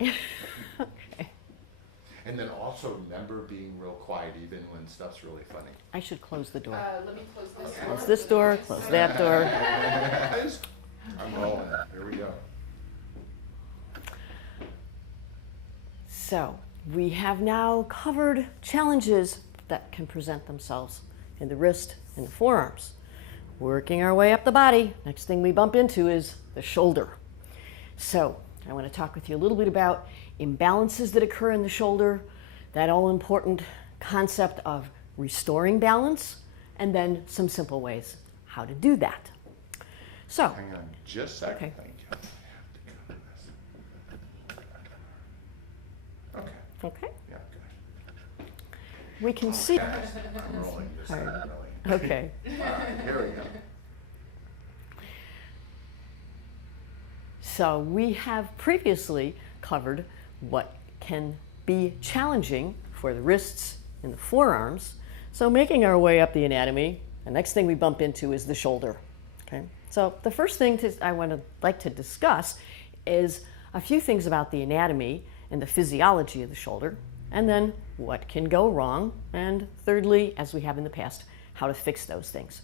Okay. And then also remember being real quiet even when stuff's really funny. I should close the door. Let me close this door. Close this door, close that door. I'm rolling. Here we go. So we have now covered challenges that can present themselves in the wrist and the forearms. Working our way up the body, next thing we bump into is the shoulder. So I want to talk with you a little bit about imbalances that occur in the shoulder, that all-important concept of restoring balance, and then some simple ways how to do that. So, Hang on just a second. Okay. Thank you. I have to go to this. Okay. okay, Yeah, good. we can see. I'm rolling this thing, really. Okay. All right, here we go. So we have previously covered what can be challenging for the wrists and the forearms. So making our way up the anatomy, the next thing we bump into is the shoulder. Okay. So the first thing I like to discuss is a few things about the anatomy and the physiology of the shoulder, and then what can go wrong, and thirdly, as we have in the past, how to fix those things.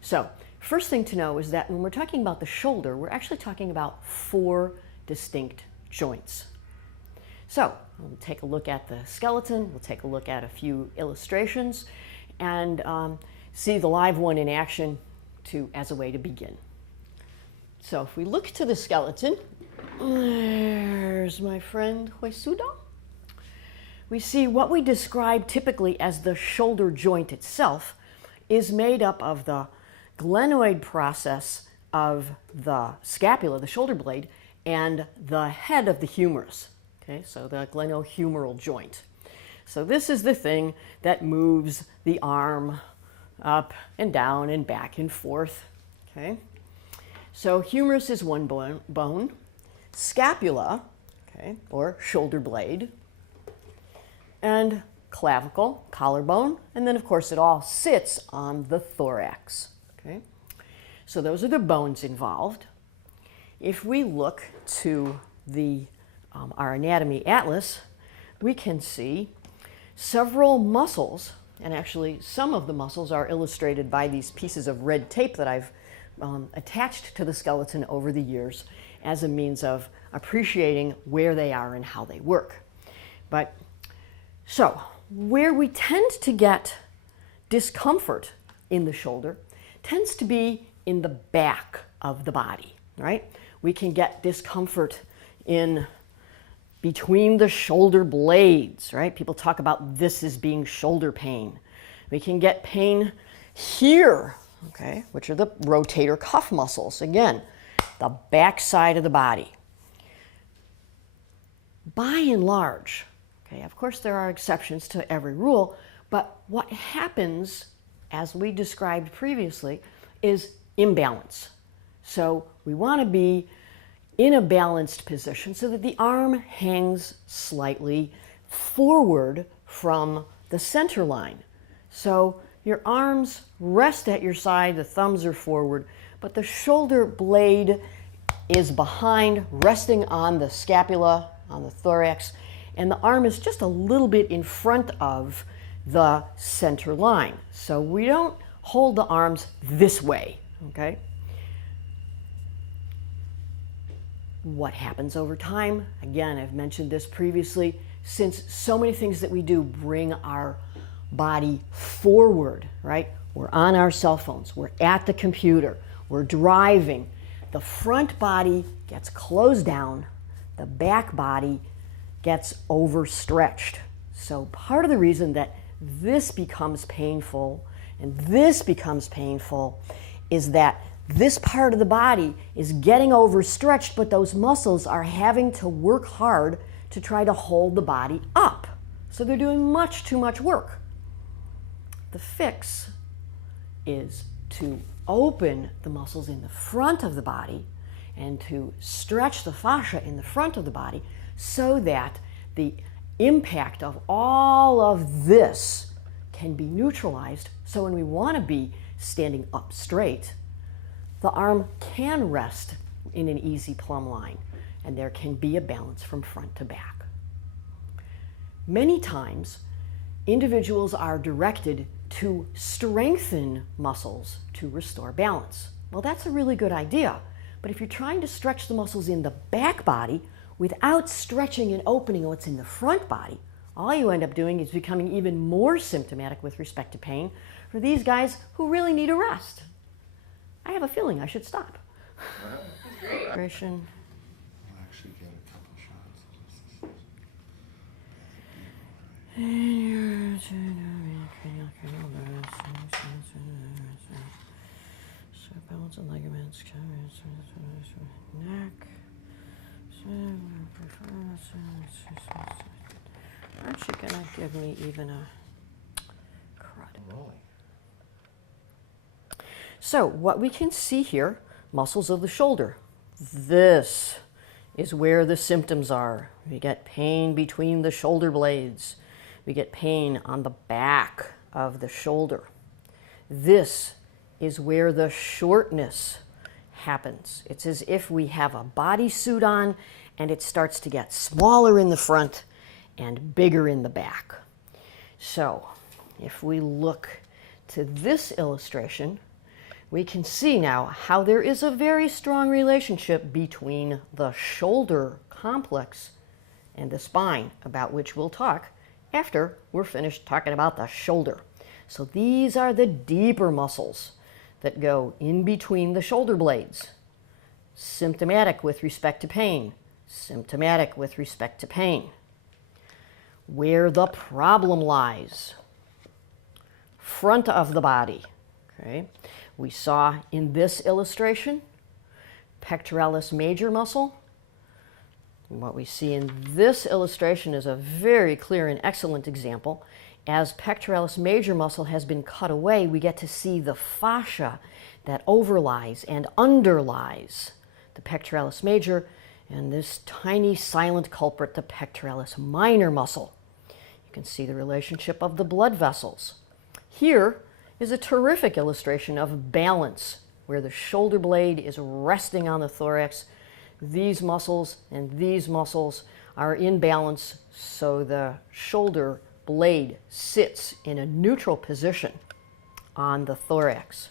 So first thing to know is that when we're talking about the shoulder, we're actually talking about 4 distinct joints. So we'll take a look at the skeleton, we'll take a look at a few illustrations, and see the live one in action as a way to begin. So if we look to the skeleton, there's my friend Huesudo. We see what we describe typically as the shoulder joint itself is made up of the glenoid process of the scapula, the shoulder blade, and the head of the humerus. Okay, so the glenohumeral joint. So this is the thing that moves the arm up and down and back and forth. Okay, so humerus is one bone, scapula, okay, or shoulder blade, and clavicle, collarbone, and then of course it all sits on the thorax. Okay, so those are the bones involved. If we look to our anatomy atlas, we can see several muscles, and actually some of the muscles are illustrated by these pieces of red tape that I've attached to the skeleton over the years as a means of appreciating where they are and how they work. But so where we tend to get discomfort in the shoulder tends to be in the back of the body, right? We can get discomfort in between the shoulder blades, right? People talk about this as being shoulder pain. We can get pain here, okay, which are the rotator cuff muscles. Again, the back side of the body. By and large, okay, of course there are exceptions to every rule, but what happens, as we described previously, is imbalance. So we want to be in a balanced position so that the arm hangs slightly forward from the center line. So your arms rest at your side, the thumbs are forward, but the shoulder blade is behind, resting on the scapula, on the thorax, and the arm is just a little bit in front of the center line. So we don't hold the arms this way, okay? What happens over time? Again, I've mentioned this previously, since so many things that we do bring our body forward, right? We're on our cell phones, we're at the computer, we're driving. The front body gets closed down, the back body gets overstretched. So part of the reason that this becomes painful and this becomes painful is that this part of the body is getting overstretched, but those muscles are having to work hard to try to hold the body up. So they're doing much too much work. The fix is to open the muscles in the front of the body and to stretch the fascia in the front of the body so that the impact of all of this can be neutralized. So when we want to be standing up straight, the arm can rest in an easy plumb line. and there can be a balance from front to back. Many times, individuals are directed to strengthen muscles to restore balance. Well, that's a really good idea, but if you're trying to stretch the muscles in the back body without stretching and opening what's in the front body, all you end up doing is becoming even more symptomatic with respect to pain for these guys who really need a rest. I have a feeling I should stop. Great. We'll actually get a couple shots. Balance and ligaments, neck. Aren't you gonna give me even a crud? Rolling. So what we can see here, muscles of the shoulder. This is where the symptoms are. We get pain between the shoulder blades. We get pain on the back of the shoulder. This is where the shortness happens. It's as if we have a bodysuit on and it starts to get smaller in the front and bigger in the back. So if we look to this illustration, we can see now how there is a very strong relationship between the shoulder complex and the spine, about which we'll talk after we're finished talking about the shoulder. So these are the deeper muscles that go in between the shoulder blades. Symptomatic with respect to pain. Symptomatic with respect to pain. Where the problem lies. Front of the body. Okay. We saw in this illustration, pectoralis major muscle. And what we see in this illustration is a very clear and excellent example. As pectoralis major muscle has been cut away, we get to see the fascia that overlies and underlies the pectoralis major and this tiny silent culprit, the pectoralis minor muscle. You can see the relationship of the blood vessels. Here is a terrific illustration of balance, where the shoulder blade is resting on the thorax. These muscles and these muscles are in balance, so the shoulder blade sits in a neutral position on the thorax.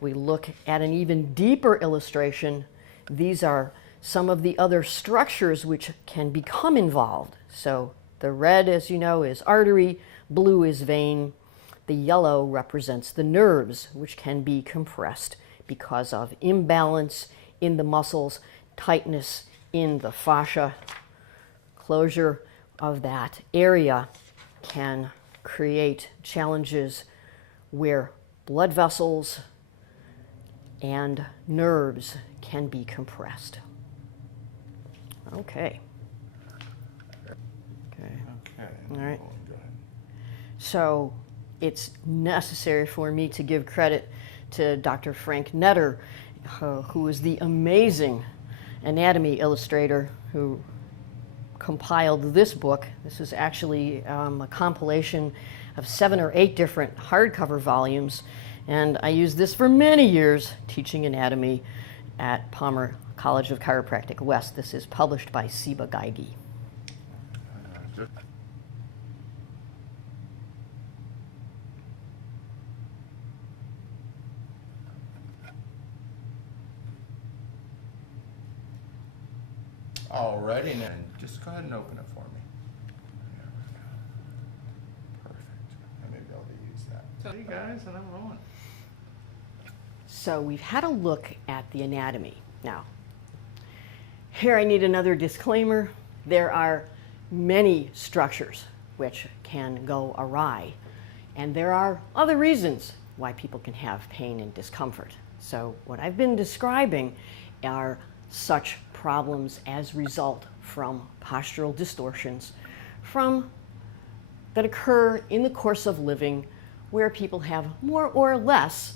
We look at an even deeper illustration. These are some of the other structures which can become involved. So the red, as you know, is artery, blue is vein, the yellow represents the nerves, which can be compressed because of imbalance in the muscles, tightness in the fascia. Closure of that area can create challenges where blood vessels and nerves can be compressed. Okay. Okay. All right. Go ahead. So it's necessary for me to give credit to Dr. Frank Netter, who is the amazing anatomy illustrator who compiled this book. This is actually a compilation of 7 or 8 different hardcover volumes, and I used this for many years teaching anatomy at Palmer College of Chiropractic West. This is published by Ciba Geigy. Alrighty, then just go ahead and open it for me. There we go. Perfect. I may be able to use that. So you guys, and I'm rolling. So we've had a look at the anatomy. Now, here I need another disclaimer. There are many structures which can go awry, and there are other reasons why people can have pain and discomfort. So what I've been describing are such problems as result from postural distortions that occur in the course of living, where people have more or less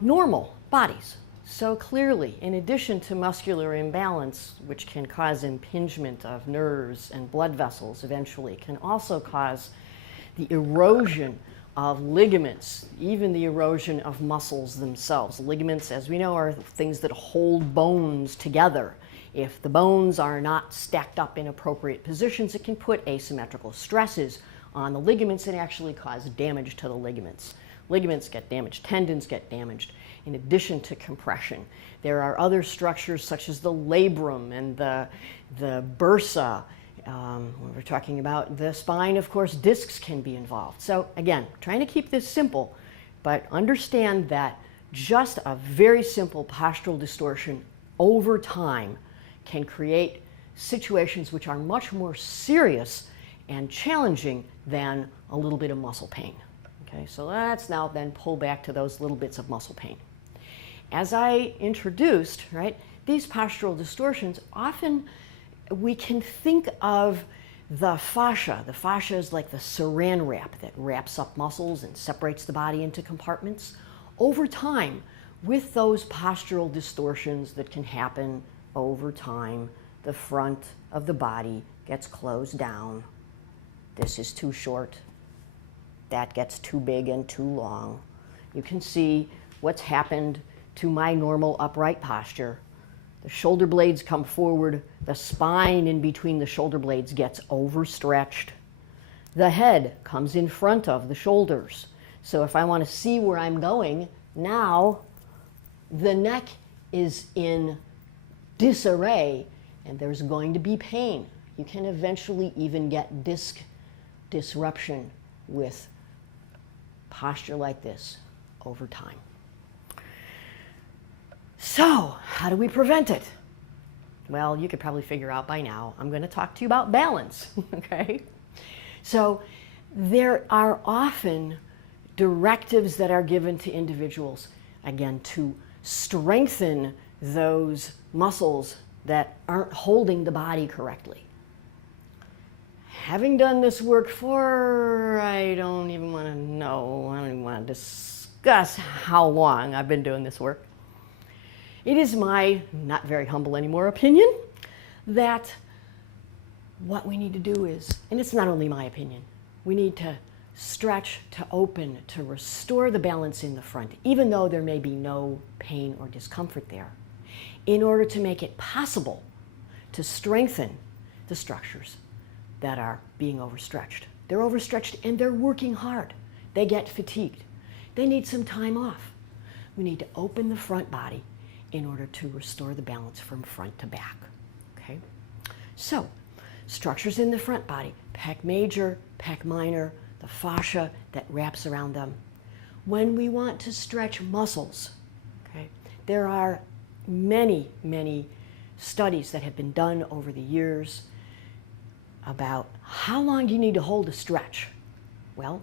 normal bodies. So clearly, in addition to muscular imbalance, which can cause impingement of nerves and blood vessels eventually, can also cause the erosion of ligaments, even the erosion of muscles themselves. Ligaments, as we know, are things that hold bones together. If the bones are not stacked up in appropriate positions, it can put asymmetrical stresses on the ligaments and actually cause damage to the ligaments. Ligaments get damaged, tendons get damaged, in addition to compression. There are other structures such as the labrum and the bursa. When we're talking about the spine, of course, discs can be involved. So again, trying to keep this simple, but understand that just a very simple postural distortion over time can create situations which are much more serious and challenging than a little bit of muscle pain. Okay, so let's now then pull back to those little bits of muscle pain. As I introduced, right, these postural distortions, often we can think of the fascia. The fascia is like the saran wrap that wraps up muscles and separates the body into compartments. Over time, with those postural distortions that can happen over time, the front of the body gets closed down. This is too short. That gets too big and too long. You can see what's happened to my normal upright posture. The shoulder blades come forward. The spine in between the shoulder blades gets overstretched. The head comes in front of the shoulders. So if I want to see where I'm going, now the neck is in disarray and there's going to be pain. You can eventually even get disc disruption with posture like this over time. So, how do we prevent it? Well, you could probably figure out by now, I'm going to talk to you about balance, okay? So, there are often directives that are given to individuals, again, to strengthen those muscles that aren't holding the body correctly. Having done this work for, I don't even want to know, I don't even want to discuss how long I've been doing this work. It is my, not very humble anymore, opinion that what we need to do is, and it's not only my opinion, we need to stretch, to open, to restore the balance in the front, even though there may be no pain or discomfort there, in order to make it possible to strengthen the structures that are being overstretched. They're overstretched and they're working hard. They get fatigued. They need some time off. We need to open the front body in order to restore the balance from front to back. Okay? So, structures in the front body, pec major, pec minor, the fascia that wraps around them. When we want to stretch muscles, okay, there are many, many studies that have been done over the years about how long do you need to hold a stretch. Well,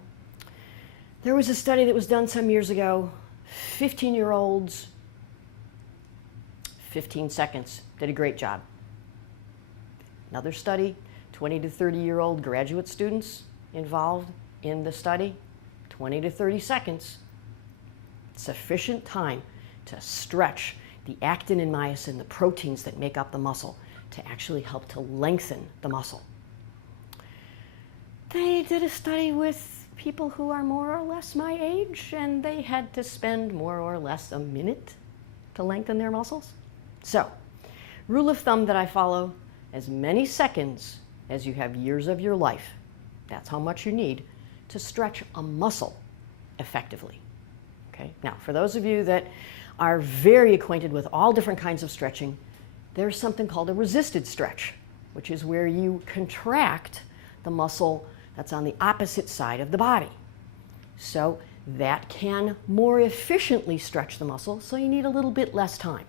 there was a study that was done some years ago, 15-year-olds, 15 seconds, did a great job. Another study, 20 to 30-year-old graduate students involved in the study, 20 to 30 seconds, sufficient time to stretch the actin and myosin, the proteins that make up the muscle, to actually help to lengthen the muscle. They did a study with people who are more or less my age, and they had to spend more or less a minute to lengthen their muscles. So, rule of thumb that I follow, as many seconds as you have years of your life, that's how much you need to stretch a muscle effectively. Okay? Now, for those of you that are very acquainted with all different kinds of stretching, there's something called a resisted stretch, which is where you contract the muscle that's on the opposite side of the body. So that can more efficiently stretch the muscle, so you need a little bit less time.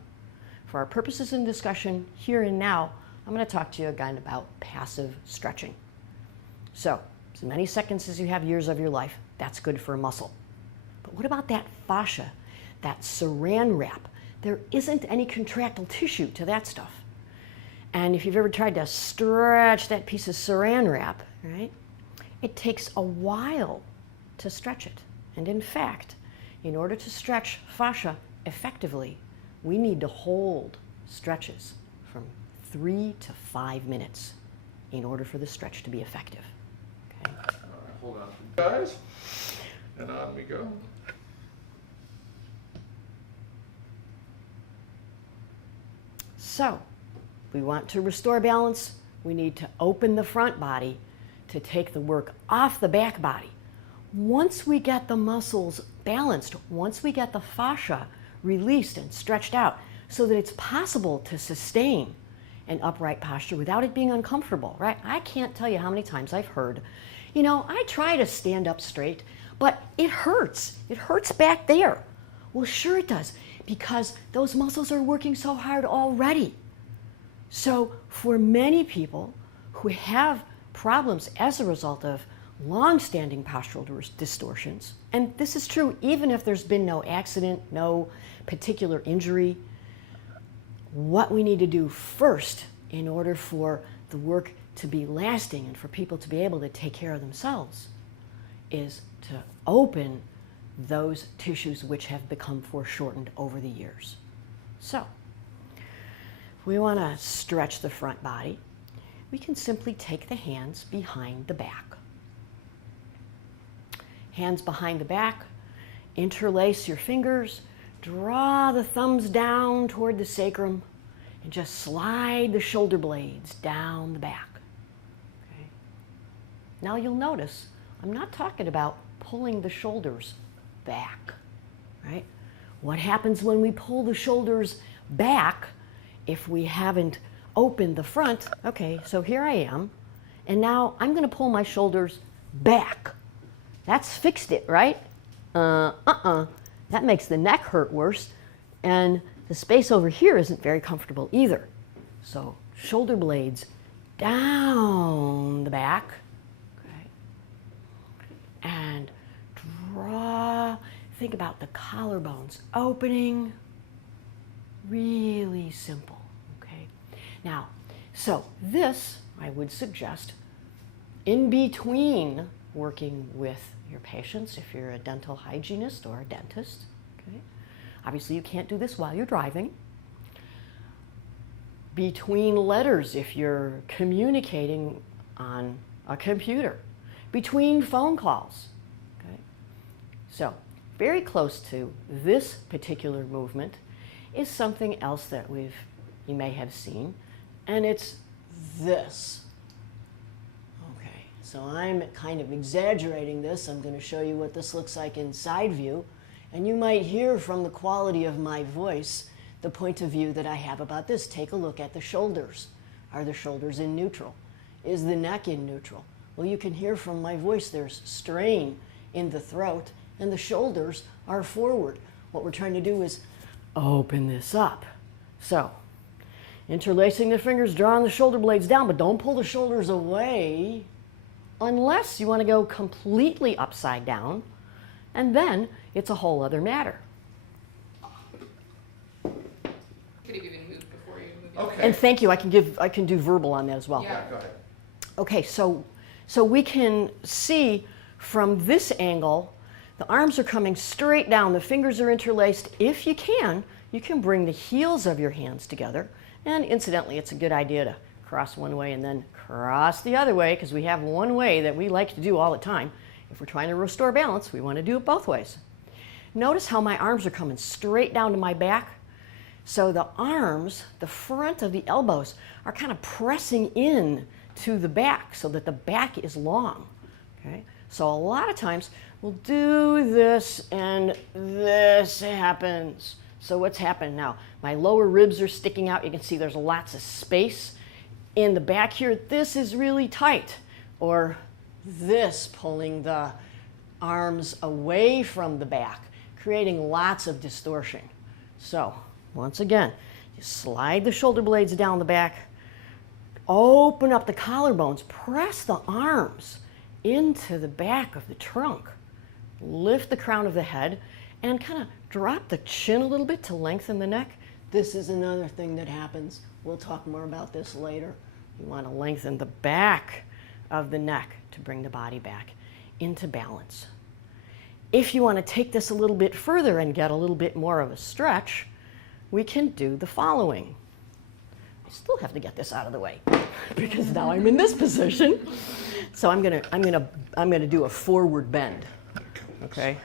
For our purposes in discussion here and now, I'm going to talk to you again about passive stretching. So, as many seconds as you have years of your life, that's good for a muscle. But what about that fascia, that saran wrap? There isn't any contractile tissue to that stuff. And if you've ever tried to stretch that piece of saran wrap, right, it takes a while to stretch it. And in fact, in order to stretch fascia effectively, we need to hold stretches from 3 to 5 minutes in order for the stretch to be effective. Okay? Hold on. Guys? And on we go. So, we want to restore balance. We need to open the front body to take the work off the back body. Once we get the muscles balanced, once we get the fascia released and stretched out so that it's possible to sustain an upright posture without it being uncomfortable, right? I can't tell you how many times I've heard, you know, I try to stand up straight, but it hurts. It hurts back there. Well, sure it does, because those muscles are working so hard already. So for many people who have problems as a result of long-standing postural distortions, and this is true even if there's been no accident, no particular injury, what we need to do first in order for the work to be lasting and for people to be able to take care of themselves is to open those tissues which have become foreshortened over the years. So, if we want to stretch the front body, we can simply take the hands behind the back. Hands behind the back, interlace your fingers, draw the thumbs down toward the sacrum, and just slide the shoulder blades down the back. Okay. Now you'll notice, I'm not talking about pulling the shoulders back, right? What happens when we pull the shoulders back if we haven't opened the front? Okay, so here I am, and now I'm going to pull my shoulders back. That's fixed it, right? That makes the neck hurt worse, and the space over here isn't very comfortable either. So shoulder blades down the back, okay, and draw. Think about the collarbones opening. Really simple, okay? Now, so this, I would suggest, in between working with your patients, if you're a dental hygienist or a dentist, okay? Obviously, you can't do this while you're driving. Between letters, if you're communicating on a computer. Between phone calls, okay? So, very close to this particular movement is something else that you may have seen, and it's this. Okay, so I'm kind of exaggerating this. I'm going to show you what this looks like in side view, and you might hear from the quality of my voice the point of view that I have about this. Take a look at the shoulders. Are the shoulders in neutral? Is the neck in neutral? Well, you can hear from my voice there's strain in the throat, and the shoulders are forward. What we're trying to do is open this up. So, interlacing the fingers, drawing the shoulder blades down, but don't pull the shoulders away unless you want to go completely upside down, and then it's a whole other matter. Could have even moved before you moved. Okay. And thank you, I can do verbal on that as well. Yeah. Go ahead. Okay, so we can see from this angle, the arms are coming straight down, the fingers are interlaced. If you can bring the heels of your hands together. And incidentally, it's a good idea to cross one way and then cross the other way, because we have one way that we like to do all the time. If we're trying to restore balance, we want to do it both ways. Notice how my arms are coming straight down to my back. So the arms, the front of the elbows, are kind of pressing in to the back so that the back is long. Okay? So a lot of times we'll do this and this happens. So what's happened now? My lower ribs are sticking out. You can see there's lots of space in the back here. This is really tight. Or this, pulling the arms away from the back, creating lots of distortion. So once again, you slide the shoulder blades down the back, open up the collarbones, press the arms into the back of the trunk, lift the crown of the head, and kind of drop the chin a little bit to lengthen the neck. This is another thing that happens. We'll talk more about this later. You want to lengthen the back of the neck to bring the body back into balance. If you want to take this a little bit further and get a little bit more of a stretch, we can do the following. I still have to get this out of the way because now I'm in this position. So I'm gonna do a forward bend. Okay.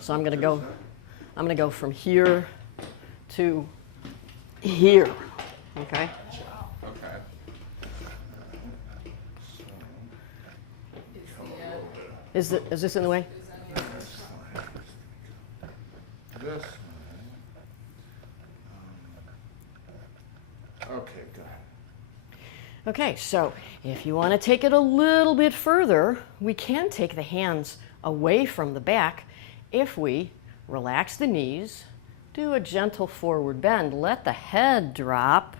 So I'm going to go from here to here. Okay. Okay. Is this in the way? This. Okay, go ahead. Okay, so if you want to take it a little bit further, we can take the hands away from the back if we relax the knees, do a gentle forward bend, let the head drop,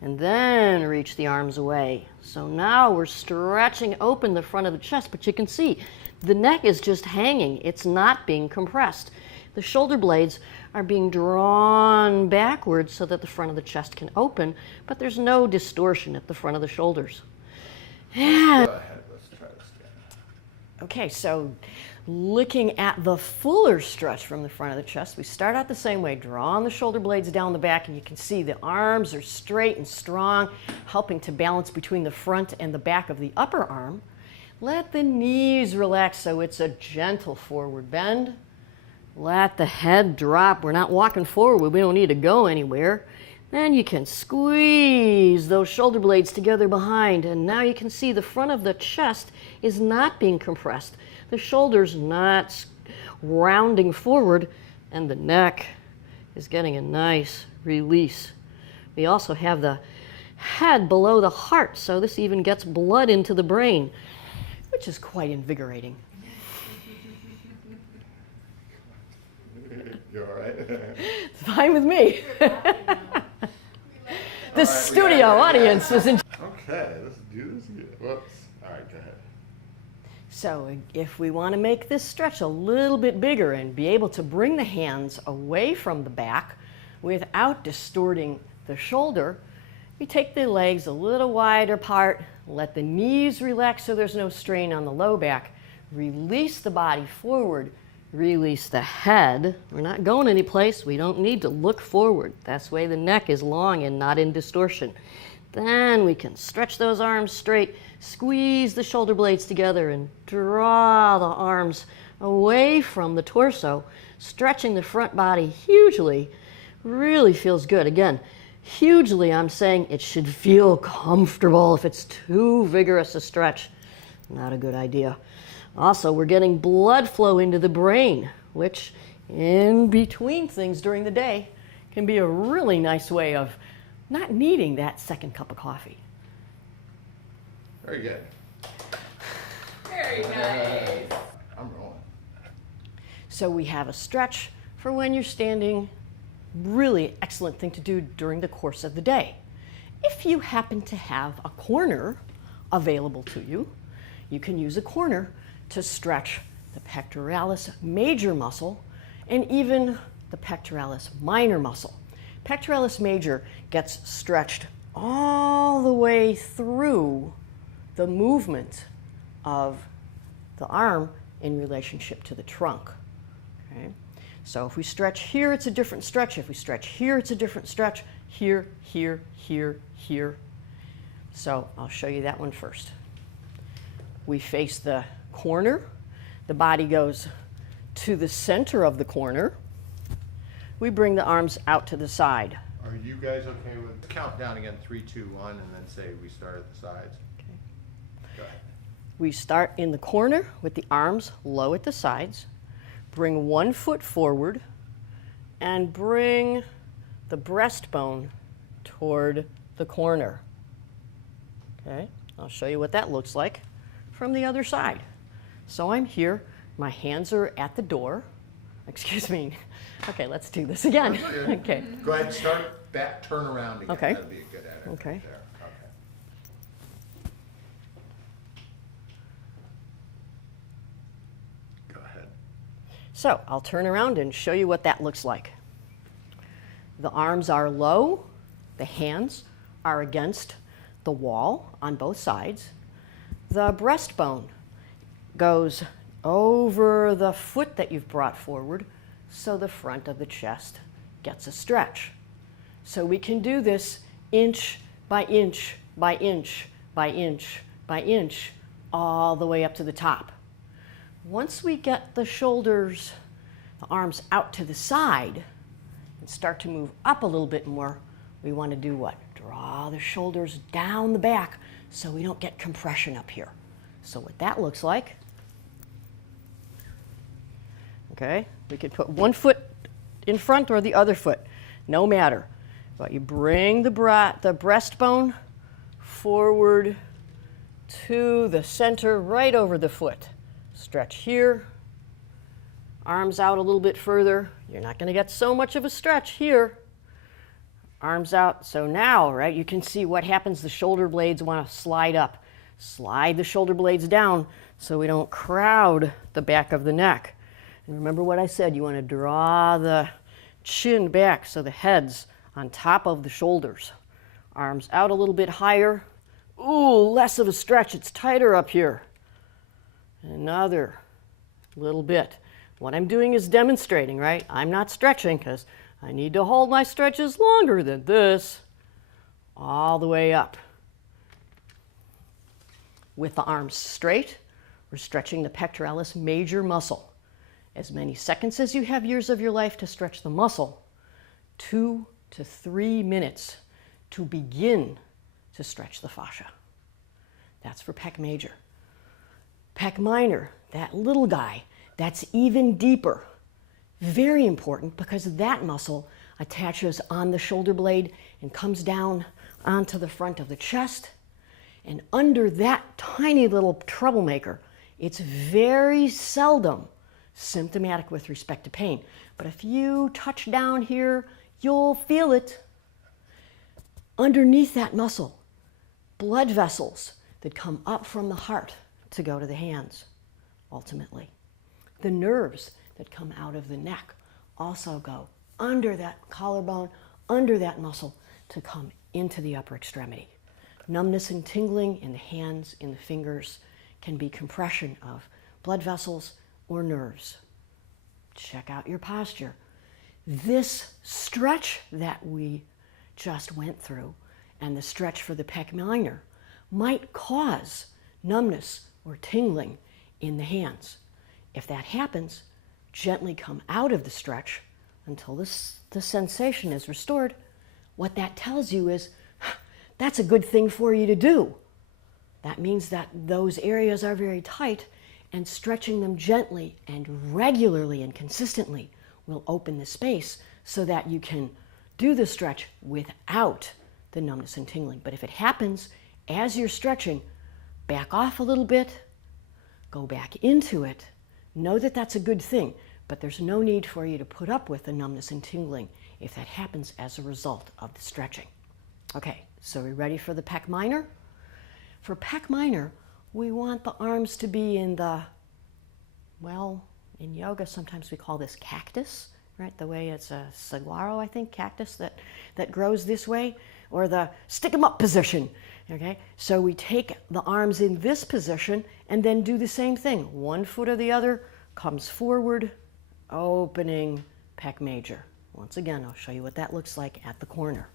and then reach the arms away. So now we're stretching open the front of the chest, but you can see the neck is just hanging. It's not being compressed. The shoulder blades are being drawn backwards so that the front of the chest can open, but there's no distortion at the front of the shoulders. And Go ahead, let's try this again. okay, so looking at the fuller stretch from the front of the chest, we start out the same way, drawing the shoulder blades down the back, and you can see the arms are straight and strong, helping to balance between the front and the back of the upper arm. Let the knees relax so it's a gentle forward bend. Let the head drop. We're not walking forward. We don't need to go anywhere. Then you can squeeze those shoulder blades together behind, and now you can see the front of the chest is not being compressed. The shoulders not rounding forward, and the neck is getting a nice release. We also have the head below the heart, so this even gets blood into the brain, which is quite invigorating. You all right? It's fine with me. The studio audience is in. Okay, let's do this again. Whoops. All right, go ahead. So if we want to make this stretch a little bit bigger and be able to bring the hands away from the back without distorting the shoulder, we take the legs a little wider apart, let the knees relax so there's no strain on the low back, release the body forward, release the head. We're not going anyplace. We don't need to look forward. That's the way the neck is long and not in distortion. Then we can stretch those arms straight, squeeze the shoulder blades together, and draw the arms away from the torso, stretching the front body hugely. Really feels good. Again, hugely, I'm saying it should feel comfortable. If it's too vigorous a stretch, not a good idea. Also, we're getting blood flow into the brain, which in between things during the day can be a really nice way of not needing that second cup of coffee. Very good. Very nice. I'm rolling. So we have a stretch for when you're standing. Really excellent thing to do during the course of the day. If you happen to have a corner available to you, you can use a corner to stretch the pectoralis major muscle and even the pectoralis minor muscle. Pectoralis major gets stretched all the way through the movement of the arm in relationship to the trunk. Okay? So if we stretch here, it's a different stretch. If we stretch here, it's a different stretch. Here, here, here, here. So I'll show you that one first. We face the corner. The body goes to the center of the corner. We bring the arms out to the side. Are you guys okay with count down again, 3, 2, 1, and then say we start at the sides? Okay. Go ahead. We start in the corner with the arms low at the sides. Bring one foot forward and bring the breastbone toward the corner. Okay, I'll show you what that looks like from the other side. So I'm here, my hands are at the door. Excuse me. Okay, let's do this again. Okay. Go ahead and start back, turn around again. Okay. That'd be a good edit. Okay. Right there. Okay. Go ahead. So I'll turn around and show you what that looks like. The arms are low, the hands are against the wall on both sides. The breastbone goes over the foot that you've brought forward, so the front of the chest gets a stretch. So we can do this inch by inch by inch by inch by inch all the way up to the top. Once we get the shoulders, the arms out to the side, and start to move up a little bit more, we want to do what? Draw the shoulders down the back so we don't get compression up here. So what that looks like, okay, we could put one foot in front or the other foot, no matter. But you bring the breastbone forward to the center, right over the foot. Stretch here, arms out a little bit further. You're not going to get so much of a stretch here. Arms out. So now, right, you can see what happens. The shoulder blades want to slide up. Slide the shoulder blades down so we don't crowd the back of the neck. And remember what I said, you want to draw the chin back so the head's on top of the shoulders. Arms out a little bit higher. Ooh, less of a stretch. It's tighter up here. Another little bit. What I'm doing is demonstrating, right? I'm not stretching because I need to hold my stretches longer than this. All the way up. With the arms straight, we're stretching the pectoralis major muscle. As many seconds as you have years of your life to stretch the muscle, 2 to 3 minutes to begin to stretch the fascia. That's for pec major. Pec minor, that little guy, that's even deeper. Very important because that muscle attaches on the shoulder blade and comes down onto the front of the chest. And under that tiny little troublemaker, it's very seldom symptomatic with respect to pain. But if you touch down here, you'll feel it. Underneath that muscle, blood vessels that come up from the heart to go to the hands, ultimately. The nerves that come out of the neck also go under that collarbone, under that muscle to come into the upper extremity. Numbness and tingling in the hands, in the fingers, can be compression of blood vessels or nerves. Check out your posture. This stretch that we just went through and the stretch for the pec minor might cause numbness or tingling in the hands. If that happens, gently come out of the stretch until the sensation is restored. What that tells you is, that's a good thing for you to do. That means that those areas are very tight, and stretching them gently and regularly and consistently will open the space so that you can do the stretch without the numbness and tingling. But if it happens as you're stretching, back off a little bit, go back into it. Know that that's a good thing, but there's no need for you to put up with the numbness and tingling if that happens as a result of the stretching. Okay, so we ready for the pec minor? For pec minor, we want the arms to be in the, well, in yoga sometimes we call this cactus, right? The way it's a saguaro, I think, cactus that grows this way, or the stick 'em up position, okay? So we take the arms in this position and then do the same thing. One foot or the other comes forward, opening pec major. Once again, I'll show you what that looks like at the corner.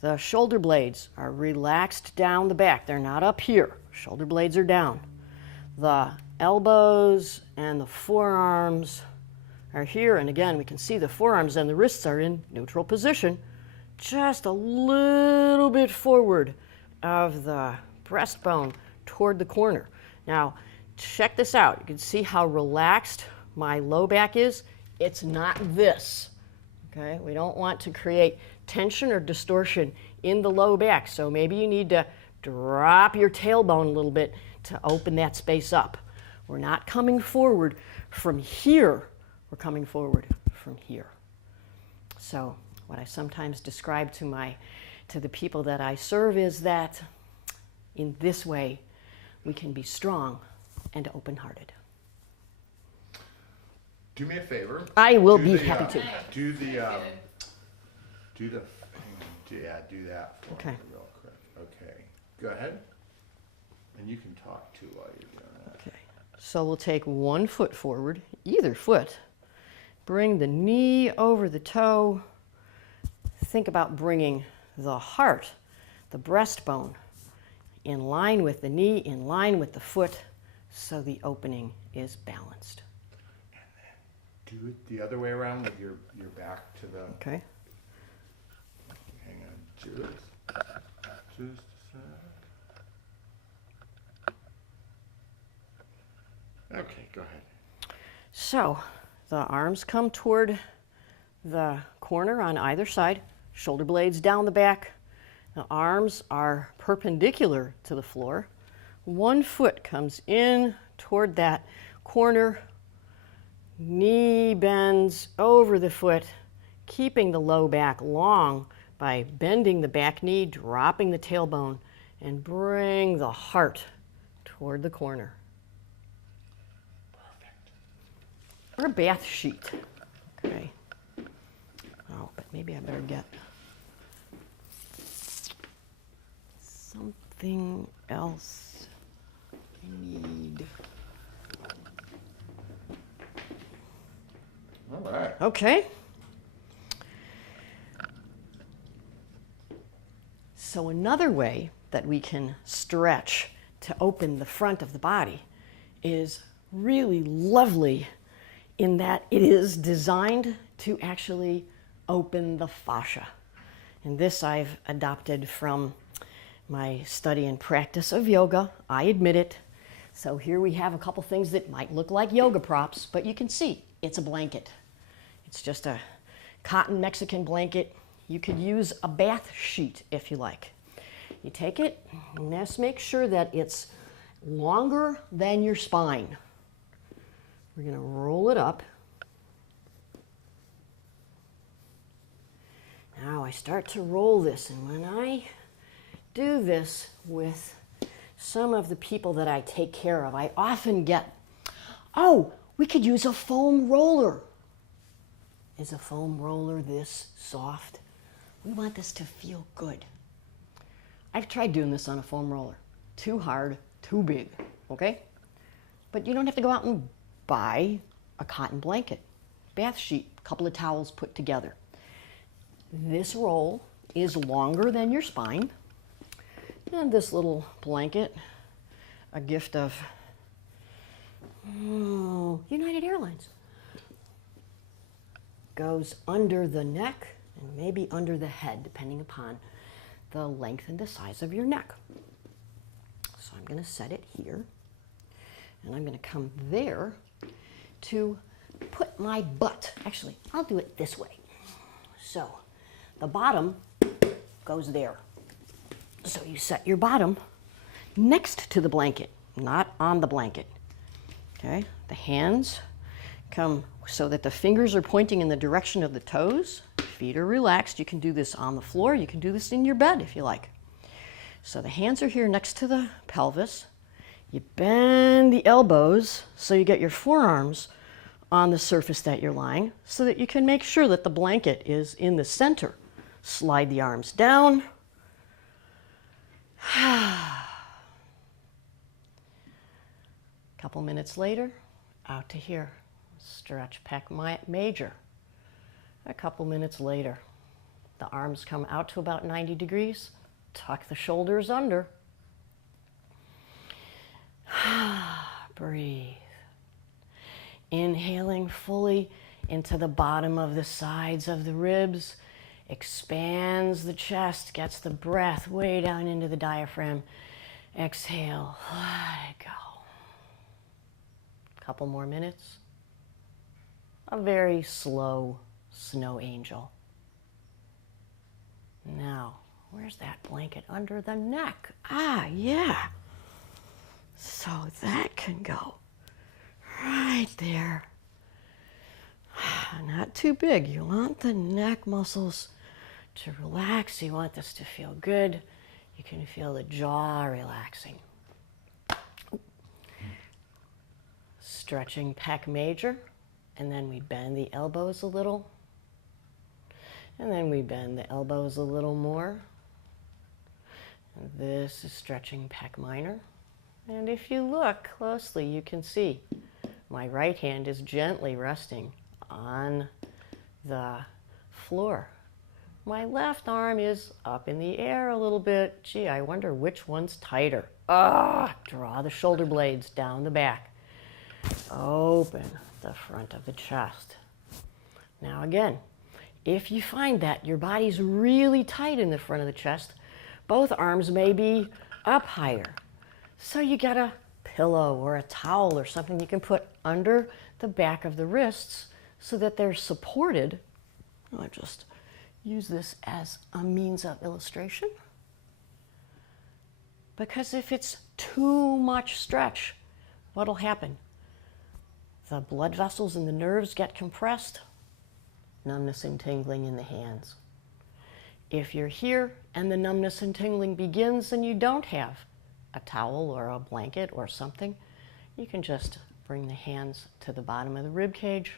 The shoulder blades are relaxed down the back. They're not up here. Shoulder blades are down. The elbows and the forearms are here. And again, we can see the forearms and the wrists are in neutral position, just a little bit forward of the breastbone toward the corner. Now, check this out. You can see how relaxed my low back is. It's not this. Okay? We don't want to create tension or distortion in the low back. So maybe you need to drop your tailbone a little bit to open that space up. We're not coming forward from here. We're coming forward from here. So what I sometimes describe to the people that I serve is that in this way we can be strong and open-hearted. Do me a favor. I will be happy to. Do that for Okay. me real quick. Okay, go ahead. And you can talk too while you're doing that. Okay, so we'll take one foot forward, either foot. Bring the knee over the toe. Think about bringing the heart, the breastbone, in line with the knee, in line with the foot, so the opening is balanced. And then do it the other way around with your back to the... Okay. Hang on, just a sec. Okay, go ahead. So the arms come toward the corner on either side, shoulder blades down the back. The arms are perpendicular to the floor. One foot comes in toward that corner. Knee bends over the foot, keeping the low back long by bending the back knee, dropping the tailbone, and bring the heart toward the corner. Or a bath sheet. Okay. Oh, but maybe I better get something else I need. All right. Okay. So another way that we can stretch to open the front of the body is really lovely in that it is designed to actually open the fascia. And this I've adopted from my study and practice of yoga. I admit it. So here we have a couple things that might look like yoga props, but you can see it's a blanket. It's just a cotton Mexican blanket. You could use a bath sheet if you like. You take it and just make sure that it's longer than your spine. We're going to roll it up. Now I start to roll this, and when I do this with some of the people that I take care of, I often get, oh, we could use a foam roller. Is a foam roller this soft? We want this to feel good. I've tried doing this on a foam roller. Too hard, too big, okay? But you don't have to go out and buy a cotton blanket, bath sheet, a couple of towels put together. This roll is longer than your spine. And this little blanket, a gift of United Airlines, goes under the neck and maybe under the head, depending upon the length and the size of your neck. So I'm going to set it here, and I'm going to come there to put my butt. Actually, I'll do it this way. So the bottom goes there. So you set your bottom next to the blanket, not on the blanket. Okay, the hands come so that the fingers are pointing in the direction of the toes. Feet are relaxed. You can do this on the floor. You can do this in your bed if you like. So the hands are here next to the pelvis. You bend the elbows so you get your forearms on the surface that you're lying so that you can make sure that the blanket is in the center. Slide the arms down. Couple minutes later, out to here. Stretch pec major. A couple minutes later, the arms come out to about 90 degrees. Tuck the shoulders under. Breathe. Inhaling fully into the bottom of the sides of the ribs. Expands the chest, gets the breath way down into the diaphragm. Exhale, let it go. Couple more minutes. A very slow snow angel. Now, where's that blanket under the neck? Ah, yeah. So that can go right there. Not too big. You want the neck muscles to relax. You want this to feel good. You can feel the jaw relaxing. Stretching pec major, and then we bend the elbows a little. And then we bend the elbows a little more. And this is stretching pec minor. And if you look closely, you can see my right hand is gently resting on the floor. My left arm is up in the air a little bit. Gee, I wonder which one's tighter. Ah, draw the shoulder blades down the back. Open the front of the chest. Now again, if you find that your body's really tight in the front of the chest, both arms may be up higher. So you got a pillow or a towel or something you can put under the back of the wrists so that they're supported. I'll just use this as a means of illustration. Because if it's too much stretch, what'll happen? The blood vessels and the nerves get compressed, numbness and tingling in the hands. If you're here and the numbness and tingling begins and you don't have a towel or a blanket or something, you can just bring the hands to the bottom of the rib cage.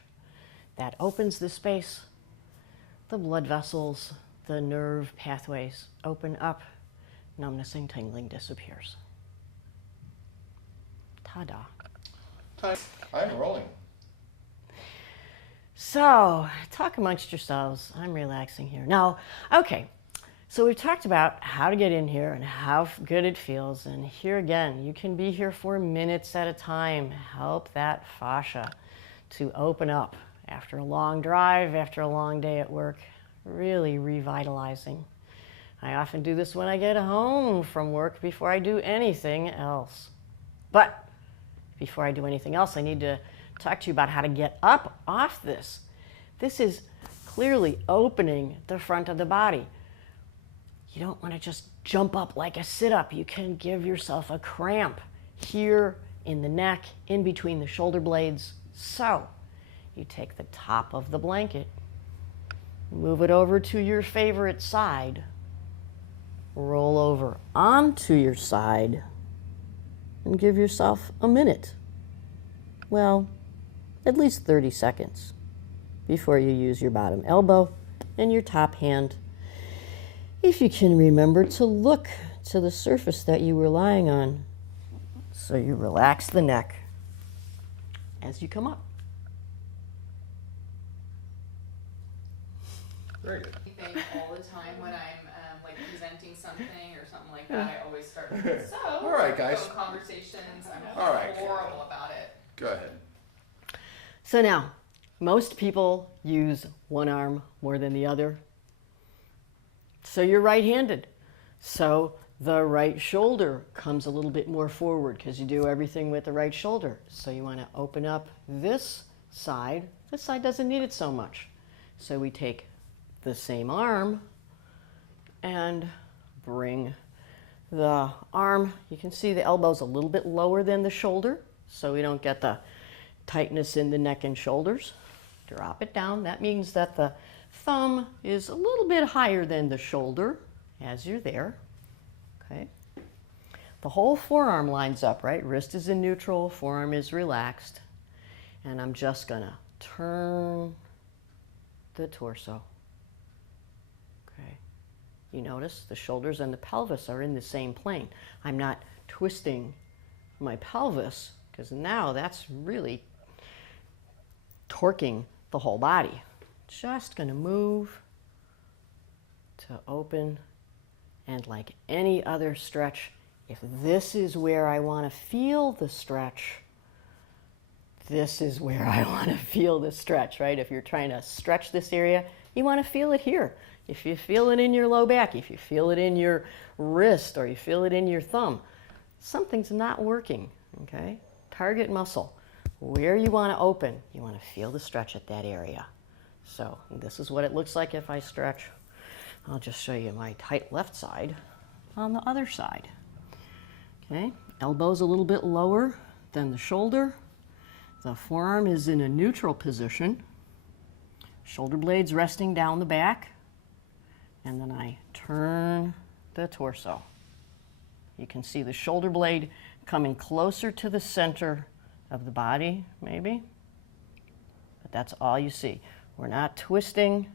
That opens the space. The blood vessels, the nerve pathways open up. Numbness and tingling disappears. Ta-da. Time. I'm rolling. So, talk amongst yourselves. I'm relaxing here. Now, okay, so we've talked about how to get in here and how good it feels. And here again, you can be here for minutes at a time. Help that fascia to open up after a long drive, after a long day at work. Really revitalizing. I often do this when I get home from work before I do anything else. But before I do anything else, I need to talk to you about how to get up off this. This is clearly opening the front of the body. You don't want to just jump up like a sit-up. You can give yourself a cramp here in the neck, in between the shoulder blades. So you take the top of the blanket, move it over to your favorite side, roll over onto your side, and give yourself a minute. Well, at least 30 seconds before you use your bottom elbow and your top hand. If you can remember to look to the surface that you were lying on, so you relax the neck as you come up. Very good. Anything all the time when I'm like presenting something or something like that, I always start with, so, All right, guys. phone conversations, I'm All right. horrible about it. Go ahead. So now, most people use one arm more than the other. So you're right-handed. So the right shoulder comes a little bit more forward because you do everything with the right shoulder. So you want to open up this side. This side doesn't need it so much. So we take the same arm and bring the arm. You can see the elbow's a little bit lower than the shoulder, so we don't get the tightness in the neck and shoulders. Drop it down. That means that the thumb is a little bit higher than the shoulder as you're there. Okay. The whole forearm lines up, right? Wrist is in neutral, forearm is relaxed. And I'm just gonna turn the torso. Okay. You notice the shoulders and the pelvis are in the same plane. I'm not twisting my pelvis because now that's really torquing the whole body. Just going to move to open, and like any other stretch, if this is where I want to feel the stretch, this is where I want to feel the stretch, right? If you're trying to stretch this area, you want to feel it here. If you feel it in your low back, if you feel it in your wrist, or you feel it in your thumb, something's not working, okay? Target muscle. Where you want to open, you want to feel the stretch at that area. So this is what it looks like if I stretch. I'll just show you my tight left side on the other side. Okay, elbow's a little bit lower than the shoulder. The forearm is in a neutral position. Shoulder blades resting down the back. And then I turn the torso. You can see the shoulder blade coming closer to the center of the body, maybe. But that's all you see. We're not twisting.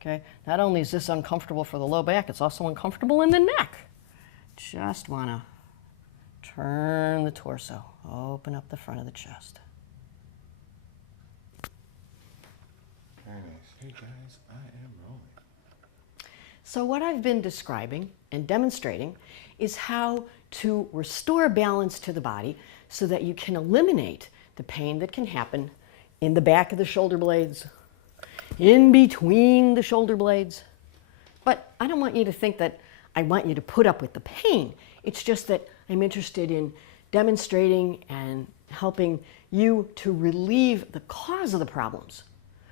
Okay. Not only is this uncomfortable for the low back, it's also uncomfortable in the neck. Just want to turn the torso, open up the front of the chest. Very nice. Hey guys, I am rolling. So what I've been describing and demonstrating is how to restore balance to the body so that you can eliminate the pain that can happen in the back of the shoulder blades, in between the shoulder blades. But I don't want you to think that I want you to put up with the pain. It's just that I'm interested in demonstrating and helping you to relieve the cause of the problems.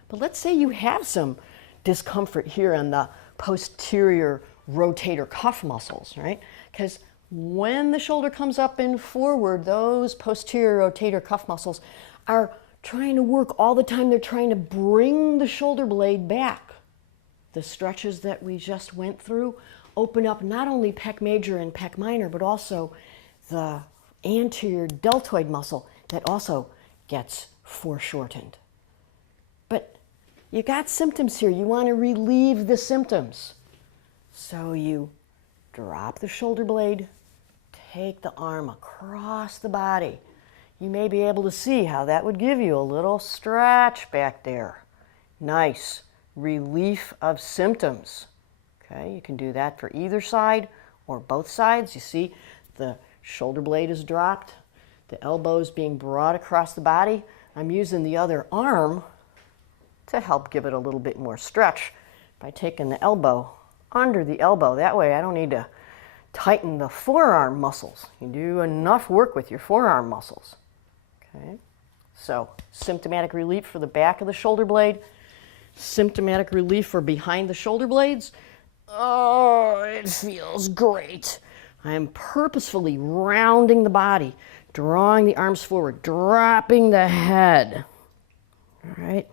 But let's say you have some discomfort here on the posterior rotator cuff muscles, right? Because when the shoulder comes up and forward, those posterior rotator cuff muscles are trying to work all the time. They're trying to bring the shoulder blade back. The stretches that we just went through open up not only pec major and pec minor, but also the anterior deltoid muscle that also gets foreshortened. But you got symptoms here. You want to relieve the symptoms. So you drop the shoulder blade, take the arm across the body. You may be able to see how that would give you a little stretch back there. Nice relief of symptoms. Okay, you can do that for either side or both sides. You see the shoulder blade is dropped, the elbow is being brought across the body. I'm using the other arm to help give it a little bit more stretch by taking the elbow under the elbow. That way I don't need to tighten the forearm muscles. You do enough work with your forearm muscles. Okay, so symptomatic relief for the back of the shoulder blade, symptomatic relief for behind the shoulder blades. Oh, it feels great. I am purposefully rounding the body, drawing the arms forward, dropping the head. All right,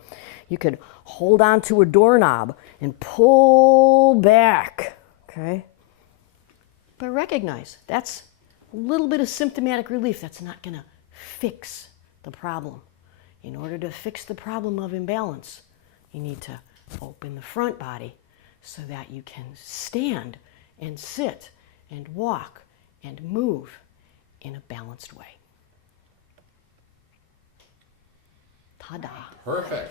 you could hold on to a doorknob and pull back, okay? But recognize that's a little bit of symptomatic relief. That's not going to fix the problem. In order to fix the problem of imbalance, you need to open the front body so that you can stand and sit and walk and move in a balanced way. Ta-da. Perfect.